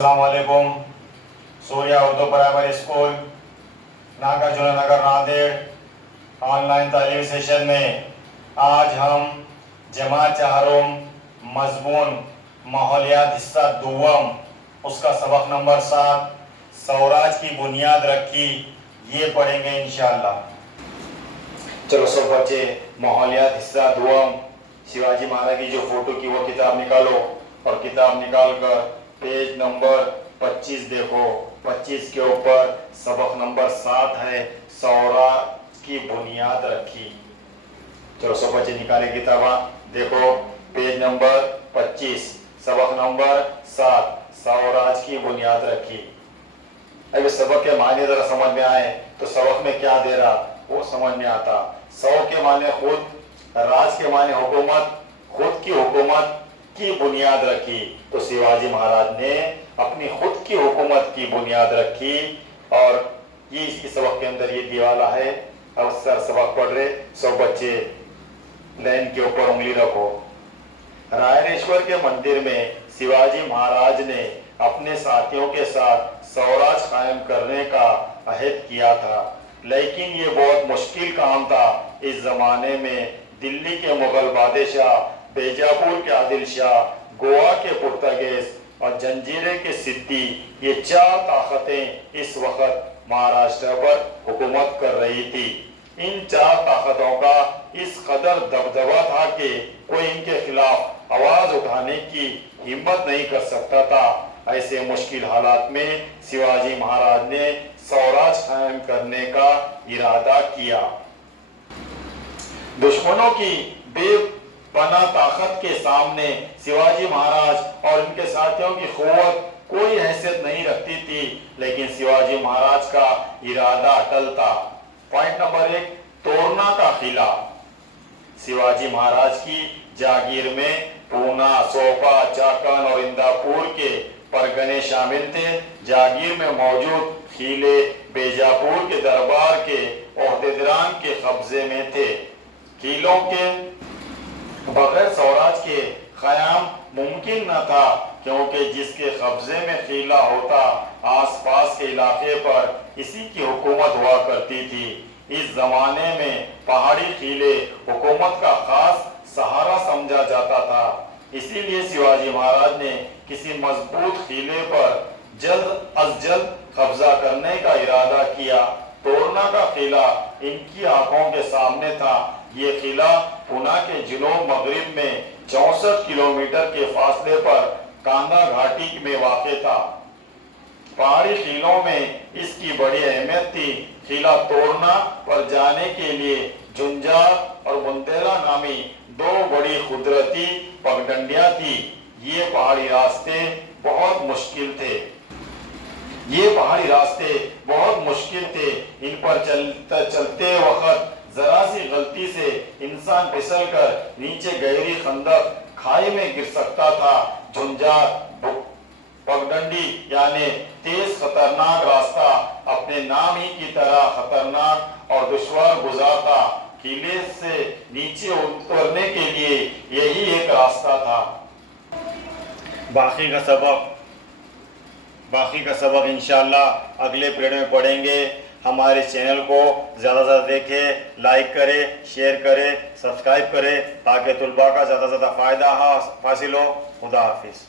अस्सलामुअलैकुम। Surya Urdu primary school Nagarjuna नगर Nanded online तालीमी session में आज हम जमात चहारुम मजमून माहौलियात हिस्सा दुवम उसका सबक नंबर 7 स्वराज की बुनियाद रखी ये पढ़ेंगे इंशाअल्लाह। चलो सब बच्चे माहौलियात हिस्सा दुवम शिवाजी महाराज की जो फोटो की वो किताब निकालो और किताब निकाल कर पेज नंबर 25 देखो। 25 के ऊपर सबक नंबर 7 है स्वराज की बुनियाद रखी। चलो सब बच्चे निकाले किताबा, देखो पेज नंबर 25 सबक नंबर 7 स्वराज की बुनियाद रखी। अभी सबक के मायने जरा समझ में आए तो सबक में क्या दे रहा वो समझ में आता। सौ के माने खुद, राज के माने हुकूमत, खुद की हुकूमत की बुनियाद रखी। तो शिवाजी महाराज ने अपनी खुद की हुकूमत की बुनियाद रखी और ये इसकी सबक के अंदर ये दिवाला है। अब सर सबक पढ़ रहे सब बच्चे लाइन के ऊपर उंगली रखो। रायरेश्वर के मंदिर में शिवाजी महाराज ने अपने साथियों के साथ स्वराज कायम करने का अहद किया था, लेकिन ये बहुत मुश्किल काम था। इस जमाने में दिल्ली के मुगल बादशाह, बीजापुर के आदिल शाह, गोवा के पुर्तगीज और जंजीरे के सिद्दी, ये 4 ताकतें इस वक्त महाराष्ट्र पर हुकूमत कर रही थी। इन 4 ताकतों का इस कदर दबदबा था कि कोई इनके खिलाफ आवाज उठाने की हिम्मत नहीं कर सकता था। ऐसे मुश्किल हालात में शिवाजी महाराज ने स्वराज कायम करने का इरादा किया। दुश्मनों की बेपनाह ताकत के सामने शिवाजी महाराज और इनके साथियों की कुव्वत कोई हैसियत नहीं रखती थी, लेकिन शिवाजी महाराज का इरादा अटल था। पॉइंट नंबर 1, तोड़ना का किला। शिवाजी महाराज की जागीर में पूना, सोपा, चाकन और इंदापुर के परगने शामिल थे। जागीर में मौजूद किले बीजापुर के दरबार के ओहदेदारान के कब्जे में थे। किलों के बगैर स्वराज के क़याम मुमकिन न था, क्योंकि जिसके कब्जे में किला होता आसपास के इलाके पर इसी की हुकूमत हुआ करती थी। इस जमाने में पहाड़ी किले हुकूमत का खास सहारा समझा जाता था। इसीलिए शिवाजी महाराज ने किसी मजबूत किले पर जल्द अज जल्द कब्जा करने का इरादा किया। तोड़ना का किला इनकी आंखों के सामने था। ये किला पुना के जुनूब मगरिब में 64 किलोमीटर के फासले पर कांदा घाटी में वाक़ था। पहाड़ी किलों में इसकी बड़ी अहमियत थी। किला तोड़ना पर जाने के लिए झुंझार और बुंदेला नामी 2 बड़ी कुदरती पगडंडियां थी। ये पहाड़ी रास्ते बहुत मुश्किल थे। इन पर चलते वक्त जरा सी गलती से इंसान फिसल कर नीचे गहरी खंदक खाई में गिर सकता था। झुंझार पगडंडी यानी तेज खतरनाक रास्ता अपने नाम ही की तरह खतरनाक और दुश्वार गुजार था। किले से नीचे उतरने के लिए यही एक रास्ता था। बाकी का सबक इंशाअल्लाह अगले पीरियड में पढ़ेंगे। हमारे चैनल को ज़्यादा से ज़्यादा देखें, लाइक करें, शेयर करें, सब्सक्राइब करें ताकि तुलबा का ज़्यादा से ज़्यादा फ़ायदा हासिल हो। खुदा हाफिज़।